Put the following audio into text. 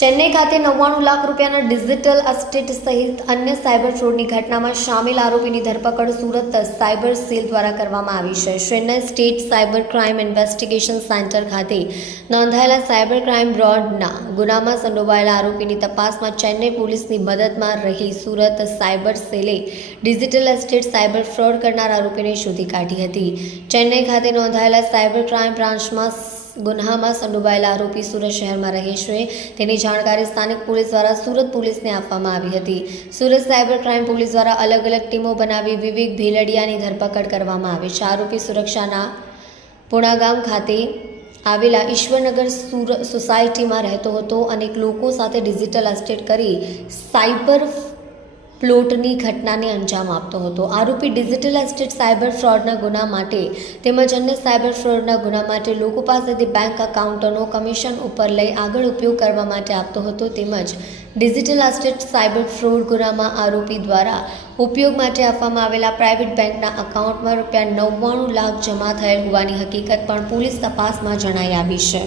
ચેન્નઈ ખાતે નવ્વાણું લાખ રૂપિયાના ડિજિટલ અસ્ટેટ સહિત અન્ય સાયબર ફ્રોડની ઘટનામાં સામેલ આરોપીની ધરપકડ સુરત સાયબર સેલ દ્વારા કરવામાં આવી છે. Chennai state cyber crime investigation centre ખાતે નોંધાયેલા સાયબર ક્રાઇમ બ્રોડના ગુનામાં સંડોવાયેલા આરોપીની તપાસમાં ચેન્નઈ પોલીસની મદદમાં રહી સુરત સાયબર સેલે ડિજિટલ અસ્ટેટ સાયબર ફ્રોડ કરનાર આરોપીને શોધી કાઢી હતી. ચેન્નઈ ખાતે નોંધાયેલા સાયબર ક્રાઇમ બ્રાન્ચમાં ગુન્હામાં સંડોવાયેલા આરોપી સુરત શહેરમાં રહે છે. તેની જાણકારી સ્થાનિક પોલીસ દ્વારા સુરત પોલીસને આપવામાં આવી હતી. સુરત સાયબર ક્રાઇમ પોલીસ દ્વારા અલગ અલગ ટીમો બનાવી વિવેક ભેલડિયાની ધરપકડ કરવામાં આવી છે. આરોપી સુરક્ષાના પુણાગામ ખાતે આવેલા ઈશ્વરનગર સુર, સોસાયટીમાં રહેતો હતો અને લોકો સાથે ડિજિટલ અસ્ટેટ કરી સાયબર પ્લોટની ઘટનાને અંજામ આપતો હતો. આરોપી ડિજિટલ એસ્ટેટ સાયબર ફ્રોડના ગુના માટે તેમજ અન્ય સાયબર ફ્રોડના ગુના માટે લોકો પાસેથી બેંક એકાઉન્ટોનો કમિશન ઉપર લઈ આગળ ઉપયોગ કરવા માટે આપતો હતો તેમજ ડિજિટલ એસ્ટેટ સાયબર ફ્રોડ ગુનામાં આરોપી દ્વારા ઉપયોગ માટે આપવામાં આવેલા પ્રાઇવેટ બેંકના એકાઉન્ટમાં રૂપિયા નવ્વાણું લાખ જમા થયેલ હોવાની હકીકત પણ પોલીસ તપાસમાં જણાઈ આવી છે.